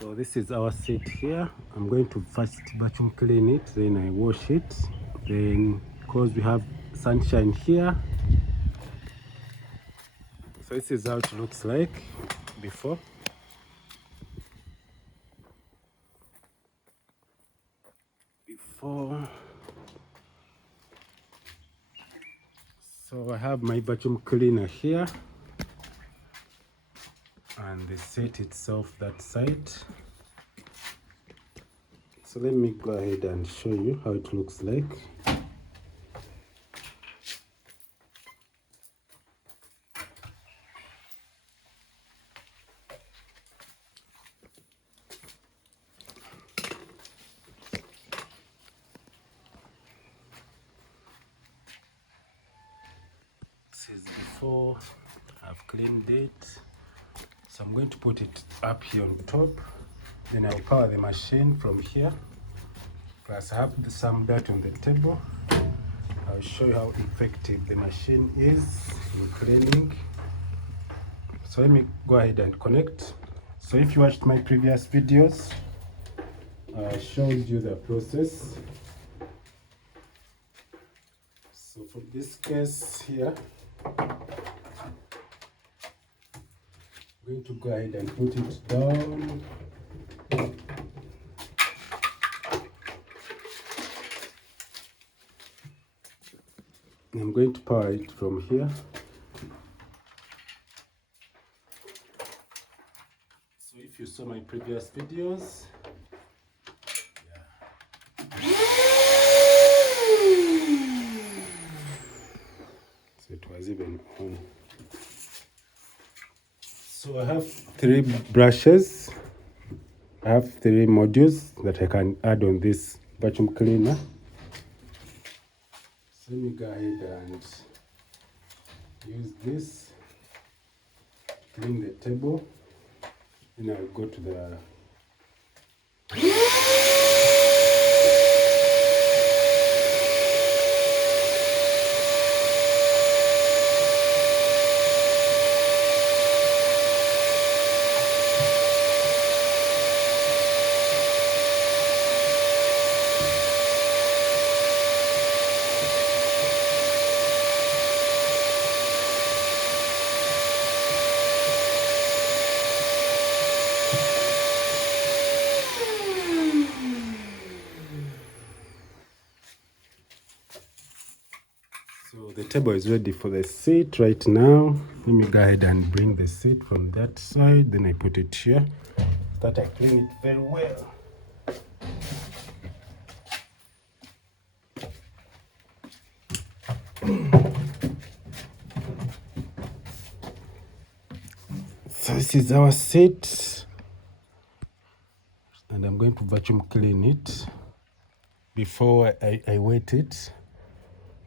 So this is our seat here. I'm going to first vacuum clean it, then I wash it. Then because we have sunshine here, so this is how it looks like before. So I have my vacuum cleaner here and the set itself that side. So let me go ahead and show you how it looks like. This is before I've cleaned it. So I'm going to put it up here on top. Then I'll power the machine from here. Plus I have some dirt on the table. I'll show you how effective the machine is in cleaning. So let me go ahead and connect. So if you watched my previous videos, I showed you the process. So for this case here, I'm going to go ahead and put it down. I'm going to power it from here. So if you saw my previous videos, so it was even on. So I have 3 brushes. I have 3 modules that I can add on this vacuum cleaner. So let me go ahead and use this, clean the table, then I'll go to the So the table is ready for the seat right now. Let me go ahead and bring the seat from that side. Then I put it here so that I clean it very well. So this is our seat. And I'm going to vacuum clean it before I wet it.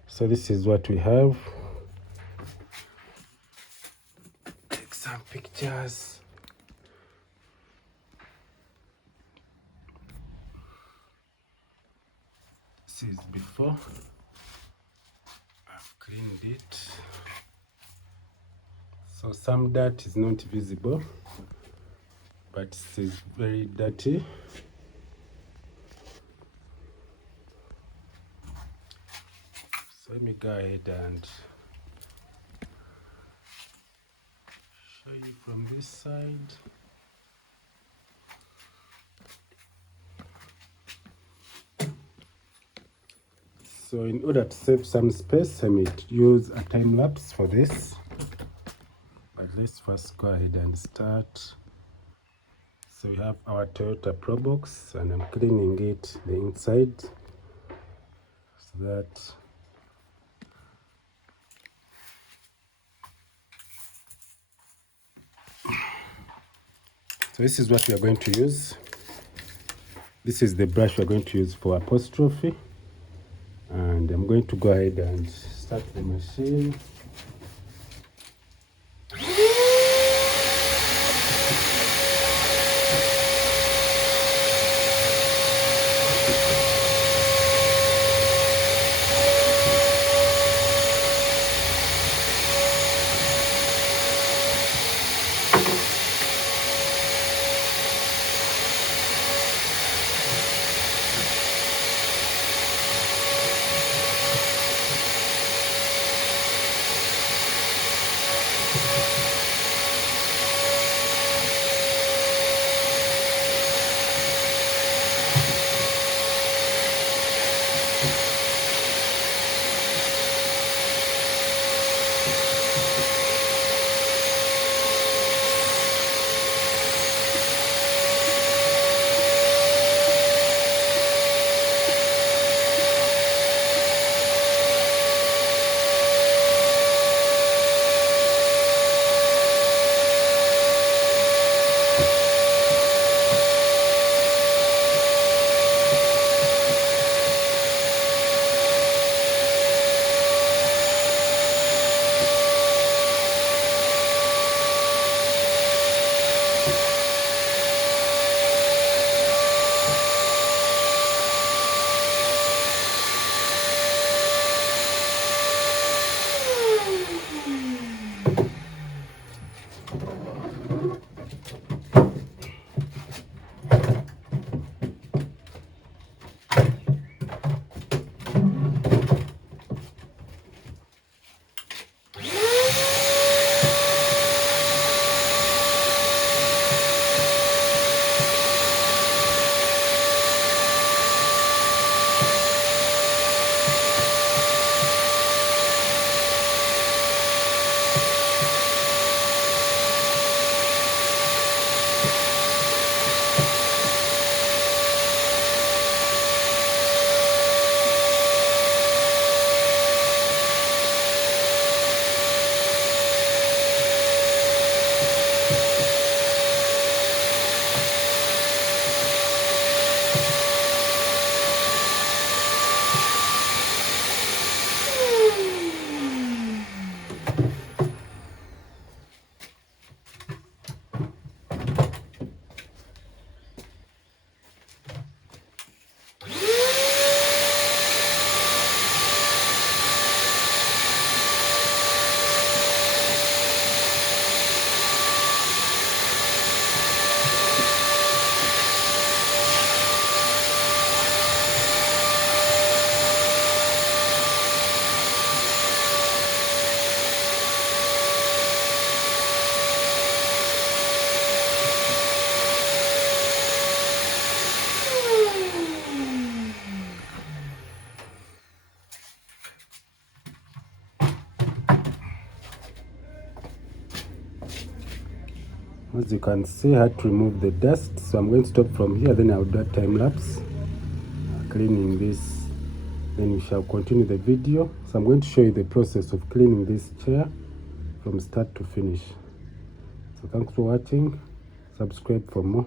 So this is what we have. Take some pictures. This is before. I've cleaned it. So some dirt is not visible, but it is very dirty. So let me go ahead and show you from this side. So in order to save some space, I may use a time lapse for this. But let's first go ahead and start. So we have our Toyota Pro Box, and I'm cleaning it, the inside, so that so this is what we are going to use. This is the brush we're going to use for apostrophe, and I'm going to go ahead and start the machine. As you can see, I had to remove the dust, so I'm going to stop from here, then I'll do a time lapse cleaning this, then we shall continue the video. So I'm going to show you the process of cleaning this chair from start to finish. So thanks for watching. Subscribe for more.